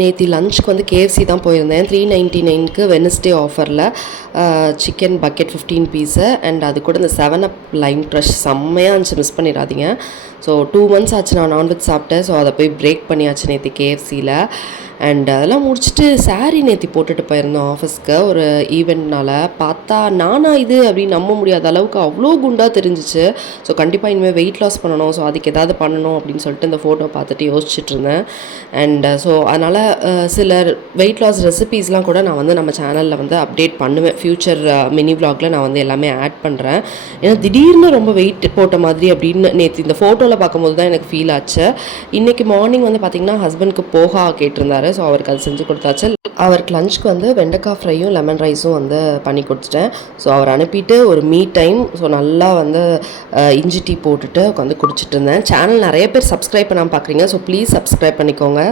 நேற்று லஞ்சுக்கு வந்து கேஎஃப்சி தான் போயிருந்தேன். 399க்கு வெட்னஸ்டே ஆஃபரில் சிக்கன் பக்கெட் 15 பீஸு அண்ட் அது கூட இந்த 7up லைம் க்ரஷ் செம்மையாக இருந்துச்சு, மிஸ் பண்ணிடாதீங்க. ஸோ 2 months ஆச்சு நான் நான்வெஜ் சாப்பிட்டேன். ஸோ அதை போய் பிரேக் பண்ணியாச்சு நேற்று கேஎஃப்சியில். அண்ட் அதெல்லாம் முடிச்சுட்டு சாரீ நேற்று போட்டுட்டு போயிருந்தோம் ஆஃபீஸ்க்கு ஒரு ஈவெண்ட்னால். பார்த்தா நானா இது அப்படின்னு நம்ப முடியாத அளவுக்கு அவ்வளோ குண்டாக தெரிஞ்சிச்சு. ஸோ கண்டிப்பாக இனிமேல் வெயிட் லாஸ் பண்ணணும், ஸோ அதுக்கு எதாவது பண்ணணும் அப்படின்னு சொல்லிட்டு இந்த ஃபோட்டோ பார்த்துட்டு யோசிச்சுட்டு இருந்தேன். அண்ட் ஸோ அதனால் சில வெயிட் லாஸ் ரெசிபீஸ்லாம் கூட நான் வந்து நம்ம சேனலில் வந்து அப்டேட் பண்ணுவேன். ஃப்யூச்சர் மினி விலாகில் நான் வந்து எல்லாமே ஆட் பண்ணுறேன். ஏன்னா திடீர்னு ரொம்ப வெயிட் போட்ட மாதிரி அப்படின்னு நேற்று இந்த ஃபோட்டோவில் பார்க்கும்போது தான் எனக்கு ஃபீல் ஆச்சு. இன்றைக்கி மார்னிங் வந்து பார்த்திங்கன்னா ஹஸ்பண்ட்க்கு போகா கேட்டிருந்தாரு. ஸோ அவருக்கு அது செஞ்சு கொடுத்தாச்சு. அவருக்கு லஞ்சுக்கு வந்து வெண்டைக்காய் ஃப்ரையும் லெமன் ரைஸும் வந்து பண்ணி கொடுத்துட்டேன். ஸோ அவர் அனுப்பிட்டு ஒரு மீ டைம் ஸோ நல்லா வந்து இஞ்சி டீ போட்டுட்டு உட்காந்து குடிச்சிட்டு இருந்தேன். சேனல் நிறைய பேர் சப்ஸ்கிரைப் பண்ணாமல் பார்க்குறீங்க. ஸோ ப்ளீஸ் சப்ஸ்கிரைப் பண்ணிக்கோங்க.